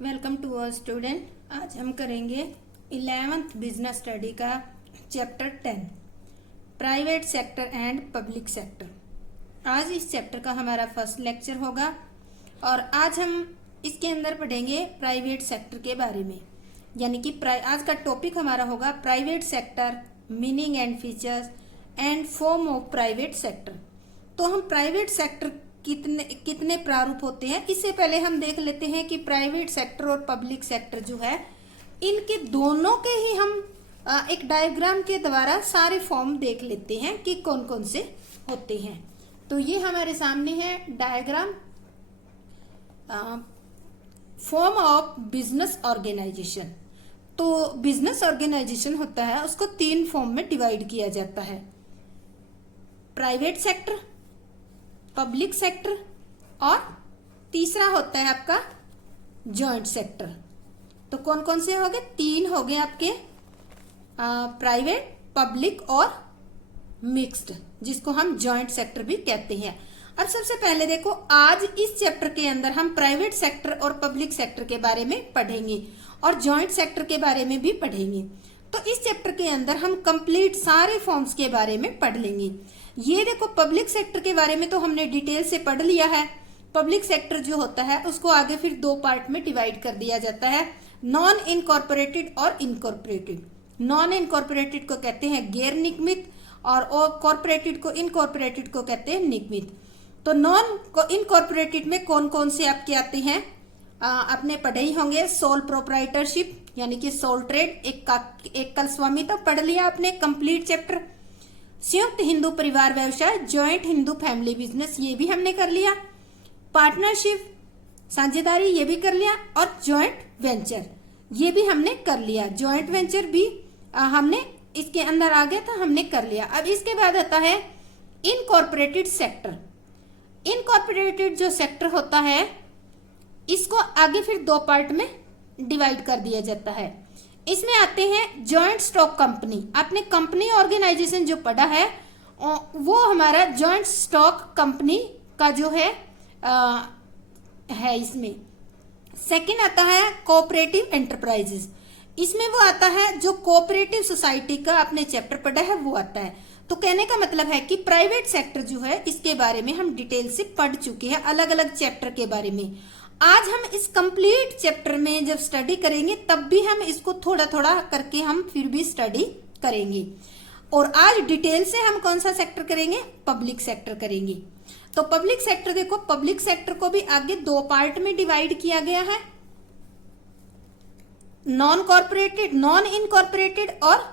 Welcome to our student. आज हम करेंगे 11th बिजनेस स्टडी का chapter 10 private sector and public sector. आज इस चैप्टर का हमारा फर्स्ट लेक्चर होगा और आज हम इसके अंदर पढ़ेंगे प्राइवेट सेक्टर के बारे में। यानी कि आज का टॉपिक हमारा होगा private sector, meaning and features and form of private sector. तो हम प्राइवेट सेक्टर कितने प्रारूप होते हैं, इससे पहले हम देख लेते हैं कि प्राइवेट सेक्टर और पब्लिक सेक्टर जो है इनके दोनों के ही हम एक डायग्राम के द्वारा सारे फॉर्म देख लेते हैं कि कौन कौन से होते हैं। तो ये हमारे सामने है diagram form of business organisation. तो बिजनेस ऑर्गेनाइजेशन होता है उसको 3 फॉर्म में डिवाइड किया जाता है, प्राइवेट सेक्टर, पब्लिक सेक्टर और तीसरा होता है आपका जॉइंट सेक्टर। तो कौन कौन से हो गए? 3 हो गए आपके, प्राइवेट, पब्लिक और मिक्स्ड, जिसको हम जॉइंट सेक्टर भी कहते हैं। अब सबसे पहले देखो, आज इस चैप्टर के अंदर हम प्राइवेट सेक्टर और पब्लिक सेक्टर के बारे में पढ़ेंगे और जॉइंट सेक्टर के बारे में भी पढ़ेंगे। तो इस चैप्टर के अंदर हम कंप्लीट सारे फॉर्म्स के बारे में पढ़ लेंगे। ये देखो, पब्लिक सेक्टर के बारे में तो हमने डिटेल से पढ़ लिया है। पब्लिक सेक्टर जो होता है उसको आगे फिर 2 पार्ट में डिवाइड कर दिया जाता है, नॉन इनकॉर्पोरेटेड और इनकॉर्पोरेटेड। नॉन इनकॉर्पोरेटेड को कहते हैं गैर निगमित और कॉर्पोरेटेड को, इनकॉर्पोरेटेड को कहते हैं निगमित। तो नॉन इनकॉर्पोरेटेड में कौन कौन से आपके आते हैं, आपने पढ़े ही होंगे। सोल प्रोप्राइटरशिप यानी कि सोल ट्रेड, एक कल स्वामित्व पढ़ लिया आपने, कंप्लीट चैप्टर। संयुक्त हिंदू परिवार व्यवसाय, ज्वाइंट हिंदू फैमिली बिजनेस, ये भी हमने कर लिया। पार्टनरशिप, साझेदारी, ये भी कर लिया। और ज्वाइंट वेंचर, ये भी हमने कर लिया। ज्वाइंट वेंचर भी हमने इसके अंदर आ गया था, हमने कर लिया। अब इसके बाद आता है इनकॉर्पोरेटेड सेक्टर। इनकॉर्पोरेटेड जो सेक्टर होता है इसको आगे फिर 2 पार्ट में डिवाइड कर दिया जाता है। इसमें आते हैं जॉइंट स्टॉक कंपनी। आपने कंपनी ऑर्गेनाइजेशन जो पढ़ा है वो हमारा जॉइंट स्टॉक कंपनी का जो है इसमें। सेकंड आता है कोऑपरेटिव एंटरप्राइजेस। इसमें वो आता है जो कोऑपरेटिव सोसाइटी का आपने चैप्टर पढ़ा है वो आता है। तो कहने का मतलब है कि प्राइवेट सेक्टर जो है इसके बारे में हम डिटेल से पढ़ चुके हैं, अलग अलग चैप्टर के बारे में। आज हम इस कंप्लीट चैप्टर में जब स्टडी करेंगे तब भी हम इसको थोड़ा थोड़ा करके हम फिर भी स्टडी करेंगे। और आज डिटेल से हम कौन सा सेक्टर करेंगे? पब्लिक सेक्टर करेंगे। तो पब्लिक सेक्टर देखो, पब्लिक सेक्टर को भी आगे 2 पार्ट में डिवाइड किया गया है, नॉन कॉर्पोरेटेड, नॉन इनकॉर्पोरेटेड और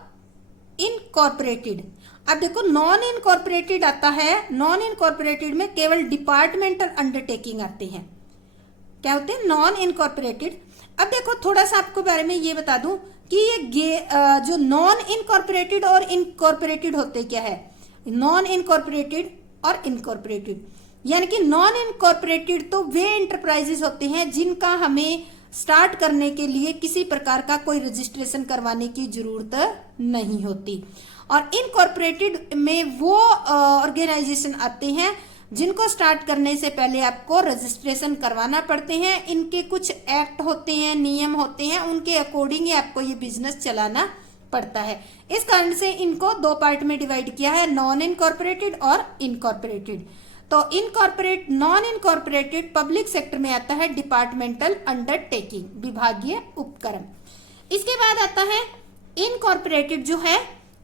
इनकॉर्पोरेटेड। अब देखो, नॉन इनकॉर्पोरेटेड आता है, नॉन इनकॉर्पोरेटेड में केवल डिपार्टमेंटल अंडरटेकिंग आते हैं। क्या होते हैं? Non incorporated. अब देखो, थोड़ा सा आपको बारे में ये बता दूं कि ये जो नॉन इनकॉर्पोरेटेड और इनकॉर्पोरेटेड होते क्या है, नॉन इनकॉर्पोरेटेड और इनकॉर्पोरेटेड। यानी कि नॉन इनकॉर्पोरेटेड तो वे एंटरप्राइजेस होते हैं जिनका हमें स्टार्ट करने के लिए किसी प्रकार का कोई रजिस्ट्रेशन करवाने की जरूरत नहीं होती। और इनकॉर्पोरेटेड में वो ऑर्गेनाइजेशन आते हैं जिनको स्टार्ट करने से पहले आपको रजिस्ट्रेशन करवाना पड़ते हैं। इनके कुछ एक्ट होते हैं, नियम होते हैं, उनके अकॉर्डिंग ही आपको ये बिजनेस चलाना पड़ता है। इस कारण से इनको 2 पार्ट में डिवाइड किया है, नॉन इनकॉर्पोरेटेड और इनकॉर्पोरेटेड। तो incorporate, non incorporated public sector में आता है डिपार्टमेंटल अंडरटेकिंग, विभागीय उपक्रम। इसके बाद आता है इनकॉर्पोरेटेड जो है,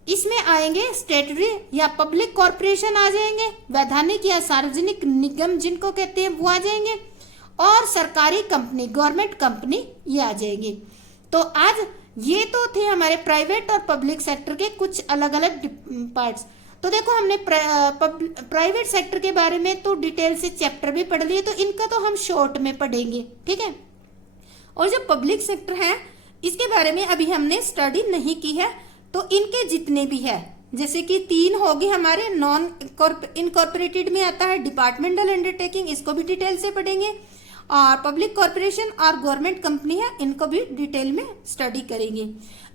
इसमें आएंगे स्टेटरी या पब्लिक कॉर्पोरेशन आ जाएंगे, वैधानिक या सार्वजनिक निगम जिनको कहते हैं वो आ जाएंगे, और सरकारी कंपनी, गवर्नमेंट कंपनी, ये आ जाएंगे। तो आज ये तो थे हमारे प्राइवेट और पब्लिक सेक्टर के कुछ अलग अलग पार्ट्स। तो देखो, हमने प्राइवेट सेक्टर के बारे में तो डिटेल से चैप्टर भी पढ़ लिए, तो इनका तो हम शॉर्ट में पढ़ेंगे, ठीक है। और जो पब्लिक सेक्टर है इसके बारे में अभी हमने स्टडी नहीं की है, तो इनके जितने भी है, जैसे कि 3 हो गए हमारे, नॉन इनकॉर्पोरेटेड में आता है डिपार्टमेंटल अंडरटेकिंग, इसको भी डिटेल से पढ़ेंगे। और पब्लिक कॉर्पोरेशन और गवर्नमेंट कंपनी है, इनको भी डिटेल में स्टडी करेंगे।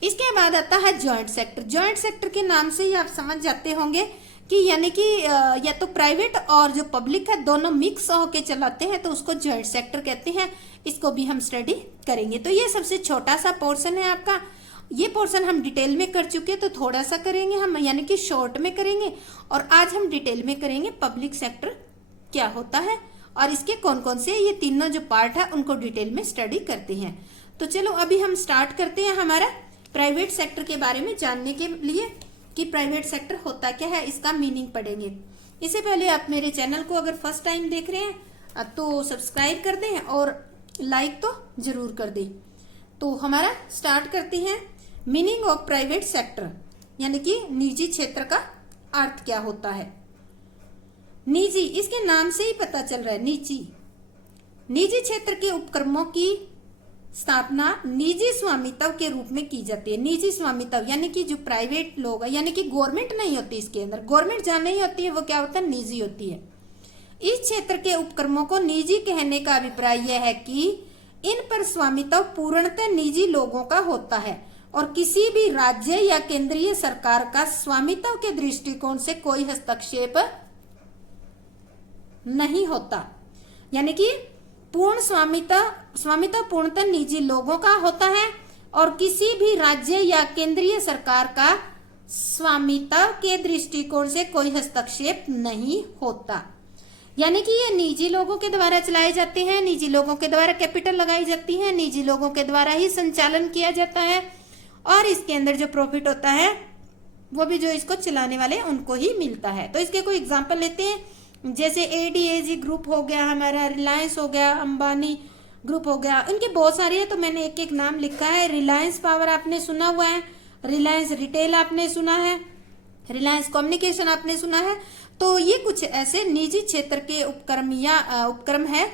इसके बाद आता है जॉइंट सेक्टर। जॉइंट सेक्टर के नाम से ही आप समझ जाते होंगे कि यानी कि या तो प्राइवेट और जो पब्लिक है दोनों मिक्स होके चलाते हैं तो उसको जॉइंट सेक्टर कहते हैं। इसको भी हम स्टडी करेंगे। तो ये सबसे छोटा सा पोर्शन है आपका। ये पोर्शन हम डिटेल में कर चुके हैं, तो थोड़ा सा करेंगे हम, यानी कि शॉर्ट में करेंगे। और आज हम डिटेल में करेंगे पब्लिक सेक्टर क्या होता है और इसके कौन कौन से ये तीनों जो पार्ट है उनको डिटेल में स्टडी करते हैं। तो चलो अभी हम स्टार्ट करते हैं हमारा प्राइवेट सेक्टर के बारे में जानने के लिए कि प्राइवेट सेक्टर होता क्या है, इसका मीनिंग पढ़ेंगे। इससे पहले आप मेरे चैनल को अगर फर्स्ट टाइम देख रहे हैं तो सब्सक्राइब कर दें और लाइक तो जरूर कर दें। तो हमारा स्टार्ट करते हैं। मीनिंग ऑफ प्राइवेट सेक्टर यानी कि निजी क्षेत्र का अर्थ क्या होता है। निजी, इसके नाम से ही पता चल रहा है निजी क्षेत्र के उपक्रमों की स्थापना निजी स्वामित्व के रूप में की जाती है। निजी स्वामित्व यानी कि जो प्राइवेट लोग है, यानी कि गवर्नमेंट नहीं होती इसके अंदर, गवर्नमेंट जहां नहीं होती है वो क्या होता है, निजी होती है। इस क्षेत्र के उपक्रमों को निजी कहने का अभिप्राय यह है कि इन पर स्वामित्व पूर्णतः निजी लोगों का होता है और किसी भी राज्य या केंद्रीय सरकार का स्वामित्व के दृष्टिकोण से कोई हस्तक्षेप नहीं होता। यानी कि पूर्ण स्वामित्व पूर्णतः निजी लोगों का होता है और किसी भी राज्य या केंद्रीय सरकार का स्वामित्व के दृष्टिकोण से कोई हस्तक्षेप नहीं होता। यानी कि ये निजी लोगों के द्वारा चलाए जाते हैं, निजी लोगों के द्वारा कैपिटल लगाई जाती है, निजी लोगों के द्वारा ही संचालन किया जाता है और इसके अंदर जो प्रॉफिट होता है वो भी जो इसको चलाने वाले उनको ही मिलता है। तो इसके कोई एग्जांपल लेते हैं, जैसे एडीएजी ग्रुप हो गया हमारा, रिलायंस हो गया, अंबानी ग्रुप हो गया, इनके बहुत सारे हैं तो मैंने एक एक नाम लिखा है। रिलायंस पावर आपने सुना हुआ है, रिलायंस रिटेल आपने सुना है, रिलायंस कम्युनिकेशन आपने सुना है। तो ये कुछ ऐसे निजी क्षेत्र के उपक्रम है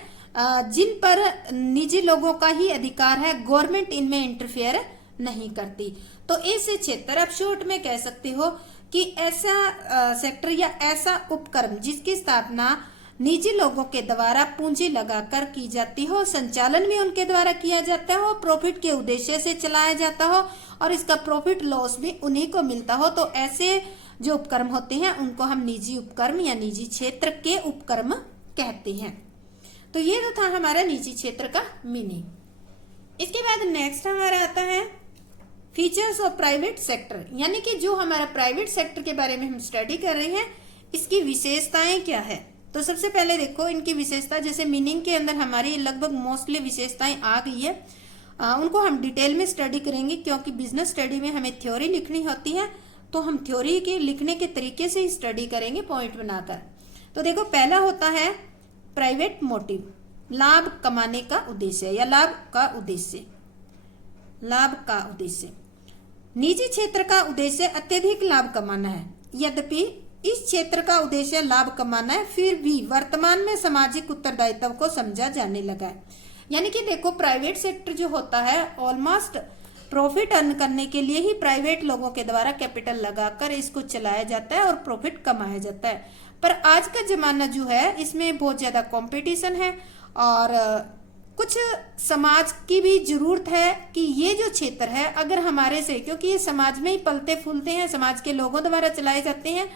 जिन पर निजी लोगों का ही अधिकार है, गवर्नमेंट इनमें इंटरफेयर नहीं करती। तो ऐसे क्षेत्र आप शॉर्ट में कह सकते हो कि ऐसा सेक्टर या ऐसा उपक्रम जिसकी स्थापना निजी लोगों के द्वारा पूंजी लगाकर की जाती हो, संचालन भी उनके द्वारा किया जाता हो, प्रॉफिट के उद्देश्य से चलाया जाता हो और इसका प्रॉफिट लॉस भी उन्हीं को मिलता हो। तो ऐसे जो उपक्रम होते हैं उनको हम निजी उपक्रम या निजी क्षेत्र के उपक्रम कहते हैं। तो ये तो था हमारा निजी क्षेत्र का मीनिंग। इसके बाद नेक्स्ट हमारा आता है फीचर्स ऑफ प्राइवेट सेक्टर, यानी कि जो हमारा प्राइवेट सेक्टर के बारे में हम स्टडी कर रहे हैं इसकी विशेषताएं क्या है। तो सबसे पहले देखो इनकी विशेषता, जैसे मीनिंग के अंदर हमारी लगभग मोस्टली विशेषताएं आ गई है, उनको हम डिटेल में स्टडी करेंगे क्योंकि बिजनेस स्टडी में हमें थ्योरी लिखनी होती है तो हम थ्योरी के लिखने के तरीके से ही स्टडी करेंगे पॉइंट बनाकर। तो देखो पहला होता है प्राइवेट मोटिव, लाभ कमाने का उद्देश्य या लाभ का उद्देश्य। निजी क्षेत्र का उद्देश्य अत्यधिक लाभ कमाना है। यद्यपि इस क्षेत्र का उद्देश्य लाभ कमाना है, फिर भी वर्तमान में सामाजिक उत्तरदायित्व को समझा जाने लगा है। यानी कि देखो प्राइवेट सेक्टर जो होता है ऑलमोस्ट प्रॉफिट अर्न करने के लिए ही प्राइवेट लोगों के द्वारा कैपिटल लगाकर इसको चलाया जाता है और प्रॉफिट कमाया जाता है। पर आज का जमाना जो है इसमें बहुत ज्यादा कंपटीशन है और कुछ समाज की भी जरूरत है कि ये जो क्षेत्र है अगर हमारे से, क्योंकि ये समाज में ही पलते फूलते हैं, समाज के लोगों द्वारा चलाए जाते हैं,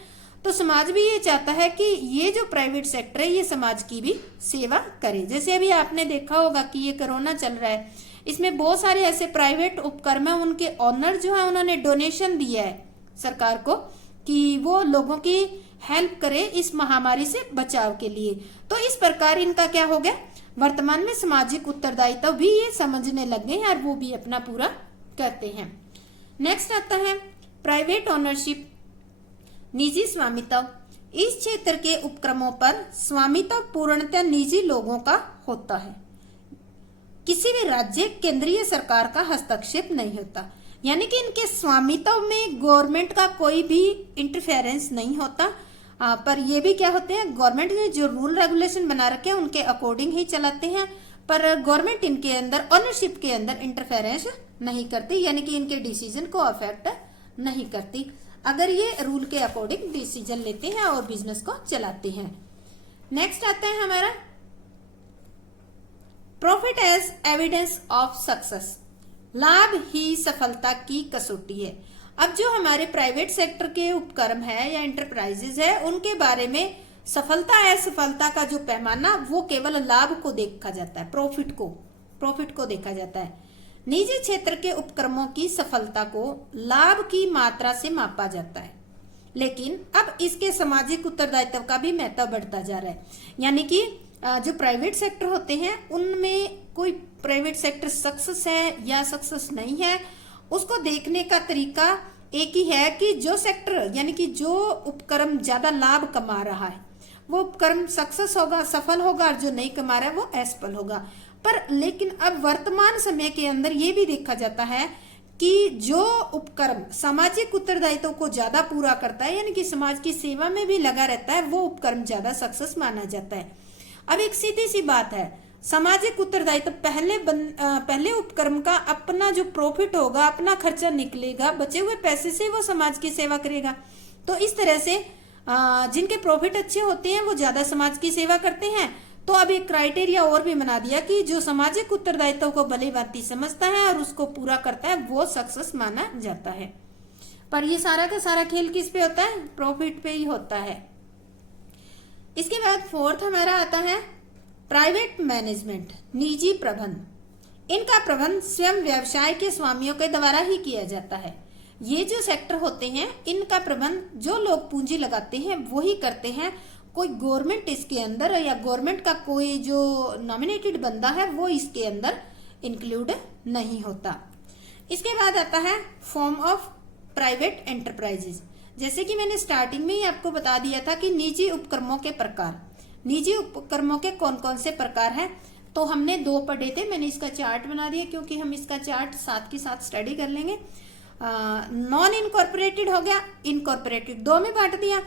तो समाज भी ये चाहता है कि ये जो प्राइवेट सेक्टर है ये समाज की भी सेवा करे। जैसे अभी आपने देखा होगा कि ये कोरोना चल रहा है, इसमें बहुत सारे ऐसे प्राइवेट उपक्रम है, उनके ऑनर जो है उन्होंने डोनेशन दिया है सरकार को कि वो लोगों की हेल्प करे इस महामारी से बचाव के लिए। तो इस प्रकार इनका क्या हो गया, वर्तमान में सामाजिक उत्तरदायित्व भी ये समझने लग गए हैं और वो भी अपना पूरा करते हैं। नेक्स्ट आता है प्राइवेट ओनरशिप, निजी स्वामित्व। इस क्षेत्र के उपक्रमों पर स्वामित्व पूर्णतः निजी लोगों का होता है, किसी भी राज्य केंद्रीय सरकार का हस्तक्षेप नहीं होता। यानी कि इनके स्वामित्व में गवर्नमेंट का कोई भी इंटरफेरेंस नहीं होता। पर ये भी क्या होते हैं, गवर्नमेंट ने जो रूल रेगुलेशन बना रखे हैं उनके अकॉर्डिंग ही चलाते हैं, पर गवर्नमेंट इनके अंदर ओनरशिप के अंदर इंटरफेरेंस नहीं करती, यानी कि इनके डिसीजन को अफेक्ट नहीं करती अगर ये रूल के अकॉर्डिंग डिसीजन लेते हैं और बिजनेस को चलाते हैं। नेक्स्ट आता है हमारा profit as evidence of success. लाभ ही सफलता की कसौटी है। अब जो हमारे प्राइवेट सेक्टर के उपक्रम है या एंटरप्राइजेज है, उनके बारे में सफलता असफलता का जो पैमाना वो केवल लाभ को देखा जाता है, प्रॉफिट को देखा जाता है। निजी क्षेत्र के उपक्रमों की सफलता को लाभ की मात्रा से मापा जाता है, लेकिन अब इसके सामाजिक उत्तरदायित्व का भी महत्व बढ़ता जा रहा है। यानी कि जो प्राइवेट सेक्टर होते हैं उनमें कोई प्राइवेट सेक्टर सक्सेस है या सक्सेस नहीं है, उसको देखने का तरीका एक ही है कि जो सेक्टर यानी कि जो उपक्रम ज्यादा लाभ कमा रहा है वो उपक्रम सक्सेस होगा, सफल होगा, और जो नहीं कमा रहा है वो असफल होगा। पर लेकिन अब वर्तमान समय के अंदर ये भी देखा जाता है कि जो उपक्रम सामाजिक उत्तरदायित्व को ज्यादा पूरा करता है, यानी कि समाज की सेवा में भी लगा रहता है, वो उपक्रम ज्यादा सक्सेस माना जाता है। अब एक सीधी सी बात है, सामाजिक उत्तरदायित्व पहले उपक्रम का अपना जो प्रॉफिट होगा, अपना खर्चा निकलेगा, बचे हुए पैसे से वो समाज की सेवा करेगा। तो इस तरह से जिनके प्रॉफिट अच्छे होते हैं वो ज्यादा समाज की सेवा करते हैं। तो अब एक क्राइटेरिया और भी बना दिया कि जो सामाजिक उत्तरदायित्व को भली भांति समझता है और उसको पूरा करता है वो सक्सेस माना जाता है। पर ये सारा का सारा खेल किस पे होता है? प्रॉफिट पे ही होता है। इसके बाद फोर्थ हमारा आता है प्राइवेट मैनेजमेंट, निजी प्रबंध। इनका प्रबंध स्वयं व्यवसाय के स्वामियों के द्वारा ही किया जाता है। ये जो सेक्टर होते हैं इनका प्रबंध जो लोग पूंजी लगाते हैं वो ही करते हैं। कोई गवर्नमेंट इसके अंदर या गवर्नमेंट का कोई जो नॉमिनेटेड बंदा है वो इसके अंदर इंक्लूड नहीं होता। इसके बाद आता है फॉर्म ऑफ प्राइवेट एंटरप्राइजेज। जैसे कि मैंने स्टार्टिंग में ही आपको बता दिया था कि निजी उपक्रमों के प्रकार, निजी उपक्रमों के कौन कौन से प्रकार हैं, तो हमने 2 पढ़े थे। मैंने इसका चार्ट बना दिया क्योंकि हम इसका चार्ट साथ के साथ स्टडी कर लेंगे। नॉन इनकॉर्पोरेटेड हो गया, इनकॉर्पोरेटेड 2 में बांट दिया।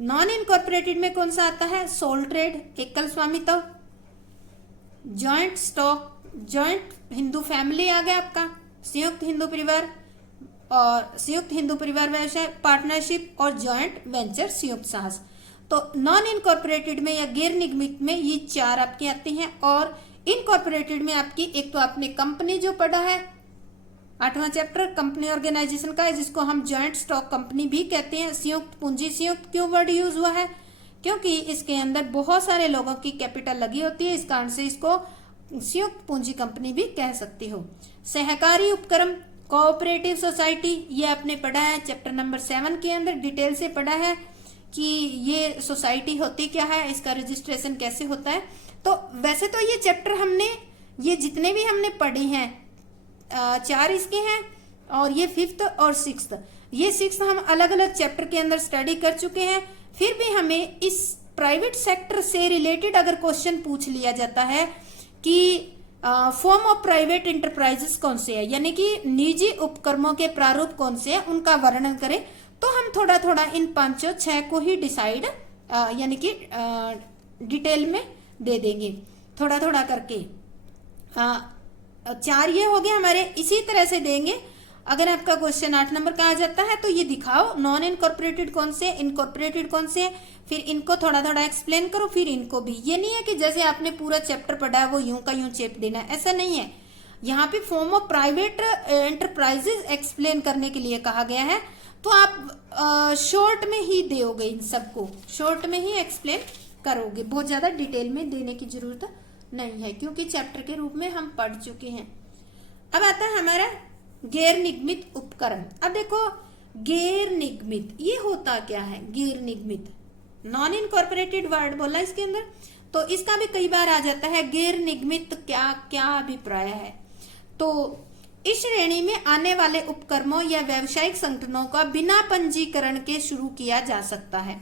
नॉन इनकॉर्पोरेटेड में कौन सा आता है? सोल ट्रेड, एकल स्वामित्व, joint stock, joint Hindu family आ गया आपका, संयुक्त हिंदू परिवार और संयुक्त हिंदू परिवार व्यवसाय, पार्टनरशिप और जॉइंट वेंचर, संयुक्त साहस। तो नॉन इनकॉर्पोरेटेड में या गैर निगमित में ये 4 आपके आते हैं। और इनकॉर्पोरेटेड में आपकी एक तो आपने कंपनी जो पढ़ा है 8वां चैप्टर कंपनी ऑर्गेनाइजेशन का है, जिसको हम जॉइंट स्टॉक कंपनी भी कहते हैं। संयुक्त पूंजी, संयुक्त क्यों वर्ड यूज हुआ है? क्योंकि इसके अंदर बहुत सारे लोगों की कैपिटल लगी होती है, इस कारण से इसको संयुक्त पूंजी कंपनी भी कह सकती हो। सहकारी उपक्रम, कोऑपरेटिव सोसाइटी, ये आपने पढ़ा है चैप्टर नंबर 7 के अंदर, डिटेल से पढ़ा है कि ये सोसाइटी होती क्या है, इसका रजिस्ट्रेशन कैसे होता है। तो वैसे तो ये चैप्टर हमने, ये जितने भी हमने पढ़े हैं 4 इसके हैं, और ये 5th और 6th, ये 6th हम अलग अलग चैप्टर के अंदर स्टडी कर चुके हैं। फिर भी हमें इस प्राइवेट सेक्टर से रिलेटेड अगर क्वेश्चन पूछ लिया जाता है कि फॉर्म ऑफ प्राइवेट एंटरप्राइजेस कौन से है, यानी कि निजी उपक्रमों के प्रारूप कौन से हैं, उनका वर्णन करें, तो हम थोड़ा थोड़ा इन 5-6 को ही डिसाइड यानी कि डिटेल में दे देंगे थोड़ा थोड़ा करके। 4 ये हो गए हमारे, इसी तरह से देंगे। अगर आपका क्वेश्चन 8 नंबर का आ जाता है तो ये दिखाओ नॉन इनकॉर्पोरेटेड कौन से, इनकॉर्पोरेटेड कौन से, फिर इनको थोड़ा थोड़ा एक्सप्लेन करो, फिर इनको भी। ये नहीं है कि जैसे आपने पूरा चैप्टर पढ़ा है वो यूं का यूं चेप देना है, ऐसा नहीं है। यहाँ पे form of private enterprises explain करने के लिए कहा गया है, तो आप शॉर्ट में ही दोगे, इन सबको शॉर्ट में ही एक्सप्लेन करोगे, बहुत ज्यादा डिटेल में देने की जरूरत नहीं है क्योंकि चैप्टर के रूप में हम पढ़ चुके हैं। अब आता है हमारा गैर निगमित उपक्रम। अब देखो गैर निगमित ये होता क्या है? गैर निगमित, नॉन इनकॉर्पोरेटेड वर्ड बोला इसके अंदर, तो इसका भी कई बार आ जाता है गैर निगमित क्या क्या अभिप्राय है। तो इस श्रेणी में आने वाले उपक्रमों या व्यावसायिक संगठनों का बिना पंजीकरण के शुरू किया जा सकता है।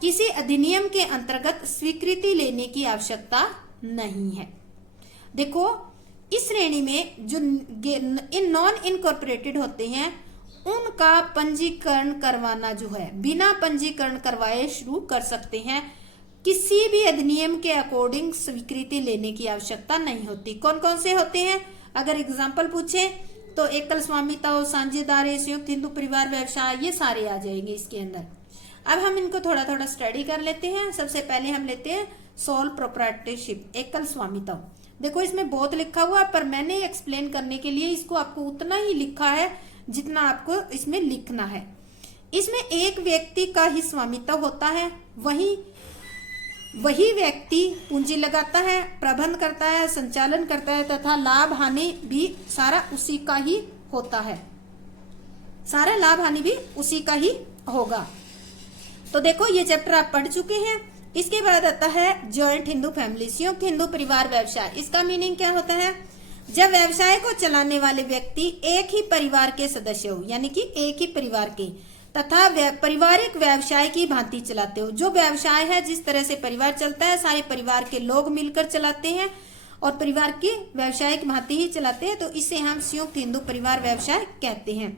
किसी अधिनियम के अंतर्गत स्वीकृति लेने की आवश्यकता नहीं है। देखो इस श्रेणी में जो इन नॉन इनकॉर्पोरेटेड होते हैं उनका पंजीकरण करवाना जो है बिना पंजीकरण करवाए शुरू कर सकते हैं। किसी भी अधिनियम के अकॉर्डिंग स्वीकृति लेने की आवश्यकता नहीं होती। कौन कौन से होते हैं? अगर एग्जाम्पल पूछे तो एकल स्वामित्व, साझेदारी, संयुक्त हिंदू परिवार व्यवसाय, ये सारे आ जाएंगे इसके अंदर। अब हम इनको थोड़ा थोड़ा स्टडी कर लेते हैं। सबसे पहले हम लेते हैं सोल प्रोप्राइटरशिप, एकल स्वामित्व। देखो इसमें बहुत लिखा हुआ है पर मैंने एक्सप्लेन करने के लिए इसको आपको उतना ही लिखा है जितना आपको इसमें लिखना है। इसमें एक व्यक्ति का ही स्वामित्व होता है, वही व्यक्ति पूंजी लगाता है, प्रबंध करता है, संचालन करता है तथा लाभ हानि भी सारा उसी का ही होता है, सारा लाभ हानि भी उसी का ही होगा। तो देखो ये चैप्टर आप पढ़ चुके हैं। इसके बाद आता है जॉइंट हिंदू फैमिली, संयुक्त हिंदू परिवार व्यवसाय। इसका मीनिंग क्या होता है? जब व्यवसाय को चलाने वाले व्यक्ति एक ही परिवार के सदस्य हो, यानी कि एक ही परिवार के, तथा पारिवारिक व्यवसाय की भांति चलाते हो। जो व्यवसाय है, जिस तरह से परिवार चलता है, सारे परिवार के लोग मिलकर चलाते हैं और परिवार की व्यवसाय की भांति ही चलाते हैं, तो इसे हम संयुक्त हिंदू परिवार व्यवसाय कहते हैं।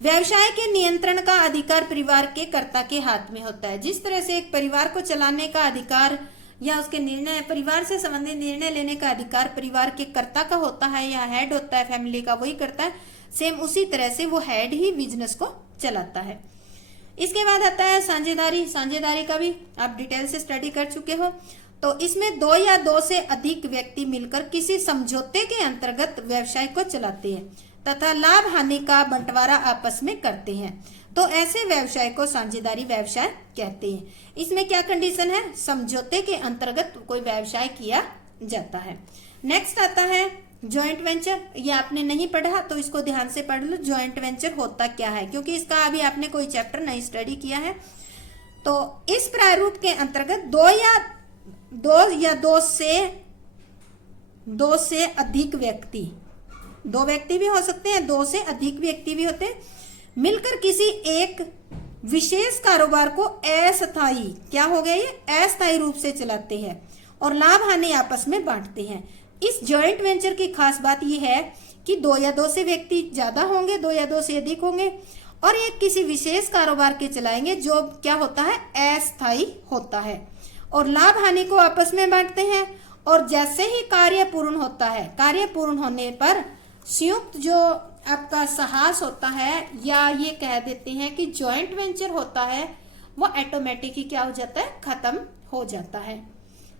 व्यवसाय के नियंत्रण का अधिकार परिवार के कर्ता के हाथ में होता है। जिस तरह से एक परिवार को चलाने का अधिकार या उसके निर्णय, परिवार से संबंधित निर्णय लेने का अधिकार परिवार के कर्ता का होता है या हेड होता है फैमिली का, वही करता है, सेम उसी तरह से वो हेड ही बिजनेस को चलाता है। इसके बाद आता है साझेदारी। साझेदारी का भी आप डिटेल से स्टडी कर चुके हो। तो इसमें 2 या 2 से अधिक व्यक्ति मिलकर किसी समझौते के अंतर्गत व्यवसाय को चलाते हैं तथा लाभ हानि का बंटवारा आपस में करते हैं। तो ऐसे व्यवसाय को साझेदारी व्यवसाय कहते हैं। इसमें क्या कंडीशन है? समझौते के अंतर्गत कोई व्यवसाय किया जाता है। नेक्स्ट आता है जॉइंट वेंचर। ये आपने नहीं पढ़ा तो इसको ध्यान से पढ़ लो, जॉइंट वेंचर होता क्या है, क्योंकि इसका अभी आपने कोई चैप्टर नहीं स्टडी किया है। तो इस प्रारूप के अंतर्गत 2 या 2 से अधिक व्यक्ति, 2 व्यक्ति भी हो सकते हैं, 2 से अधिक व्यक्ति भी होते हैं, मिलकर किसी एक विशेष कारोबार को अस्थायी, क्या हो गया ये, अस्थायी रूप से चलाते हैं और लाभ हानि आपस में बांटते हैं। इस जॉइंट वेंचर की खास बात यह है कि 2 या 2 से व्यक्ति ज्यादा होंगे, 2 या 2 से अधिक होंगे और ये किसी विशेष कारोबार के चलाएंगे जो क्या होता है, अस्थायी होता है और लाभ हानि को आपस में बांटते हैं। और जैसे ही कार्य पूर्ण होता है, कार्य पूर्ण होने पर संयुक्त जो आपका साहस होता है, या ये कह देते हैं कि जॉइंट वेंचर होता है, वो ऑटोमेटिक ही क्या हो जाता है, खत्म हो जाता है।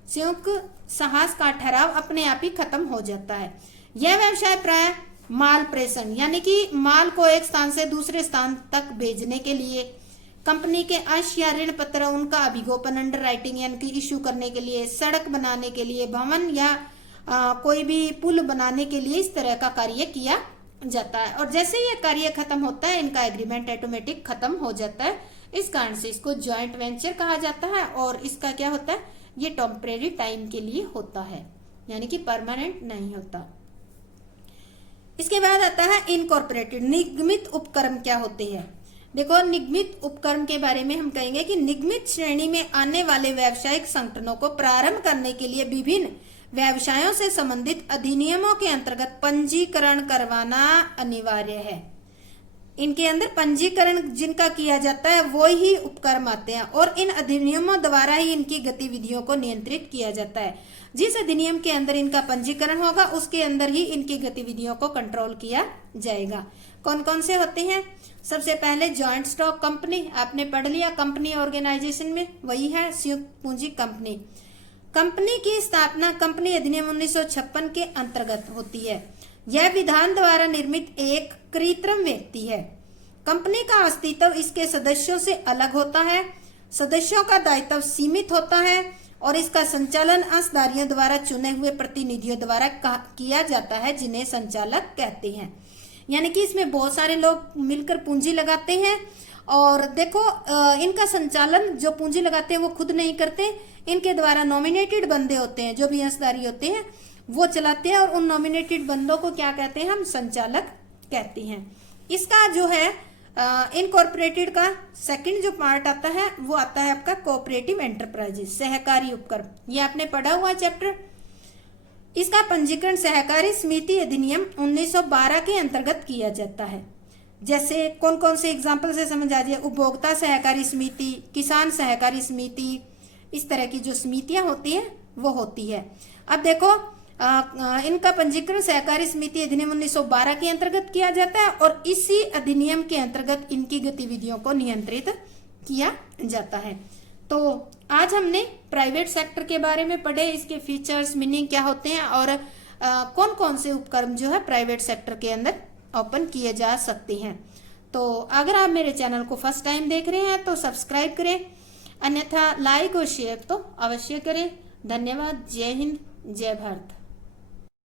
संयुक्त साहस का ठहराव अपने आप ही खत्म हो जाता है। यह व्यवसाय प्राय माल प्रेषण, यानी कि माल को एक स्थान से दूसरे स्थान तक भेजने के लिए, कंपनी के अंश या ऋण पत्र उनका अभिगोपन अंडर राइटिंग यानी कि इश्यू करने के लिए, सड़क बनाने के लिए, भवन या कोई भी पुल बनाने के लिए इस तरह का कार्य किया जाता है। और जैसे ये कार्य खत्म होता है, इनका एग्रीमेंट ऑटोमेटिक खत्म हो जाता है। इस कारण से इसको जॉइंट वेंचर कहा जाता है और इसका क्या होता है, ये टेम्परेरी टाइम के लिए होता है, यानी कि परमानेंट नहीं होता। इसके बाद आता है इनकॉर्पोरेटेड, निगमित उपक्रम क्या होते हैं। देखो, निगमित उपक्रम के बारे में हम कहेंगे कि निगमित श्रेणी में आने वाले व्यावसायिक संगठनों को प्रारंभ करने के लिए विभिन्न व्यवसायों से संबंधित अधिनियमों के अंतर्गत पंजीकरण करवाना अनिवार्य है। इनके अंदर पंजीकरण जिनका किया जाता है वो ही उपक्रम आते हैं और इन अधिनियमों द्वारा ही इनकी गतिविधियों को नियंत्रित किया जाता है। जिस अधिनियम के अंदर इनका पंजीकरण होगा उसके अंदर ही इनकी गतिविधियों को कंट्रोल किया जाएगा। कौन कौन से होते हैं? सबसे पहले जॉइंट स्टॉक कंपनी, आपने पढ़ लिया कंपनी ऑर्गेनाइजेशन में, वही है संयुक्त पूंजी कंपनी। कंपनी की स्थापना कंपनी अधिनियम 1956 के अंतर्गत होती है। यह विधान द्वारा निर्मित एक कृत्रिम व्यक्ति है। कंपनी का अस्तित्व इसके सदस्यों से अलग होता है, सदस्यों का दायित्व सीमित होता है और इसका संचालन अंशधारियों द्वारा चुने हुए प्रतिनिधियों द्वारा किया जाता है, जिन्हें संचालक कहते हैं। यानी कि इसमें बहुत सारे लोग मिलकर पूंजी लगाते हैं और देखो इनका संचालन जो पूंजी लगाते हैं वो खुद नहीं करते, इनके द्वारा नॉमिनेटेड बंदे होते हैं, जो भी अंशधारी होते हैं वो चलाते हैं और उन नॉमिनेटेड बंदों को क्या कहते हैं, हम संचालक कहते हैं। इसका जो है इनकॉर्पोरेटेड का सेकंड जो पार्ट आता है वो आता है आपका कोऑपरेटिव एंटरप्राइजेस, सहकारी उपक्रम। ये आपने पढ़ा हुआ चैप्टर। इसका पंजीकरण सहकारी समिति अधिनियम 1912 के अंतर्गत किया जाता है। जैसे कौन कौन से एग्जाम्पल से समझ आ जाए, उपभोक्ता सहकारी समिति, किसान सहकारी समिति, इस तरह की जो समितियां होती हैं वो होती है। अब देखो इनका पंजीकरण सहकारी समिति अधिनियम 1912 के अंतर्गत किया जाता है और इसी अधिनियम के अंतर्गत इनकी गतिविधियों को नियंत्रित किया जाता है। तो आज हमने प्राइवेट सेक्टर के बारे में पढ़े, इसके फीचर्स, मीनिंग क्या होते हैं और कौन कौन से उपक्रम जो है प्राइवेट सेक्टर के अंदर ओपन किए जा सकते हैं। तो अगर आप मेरे चैनल को फर्स्ट टाइम देख रहे हैं तो सब्सक्राइब करें, अन्यथा लाइक और शेयर तो अवश्य करें। धन्यवाद। जय हिंद, जय भारत।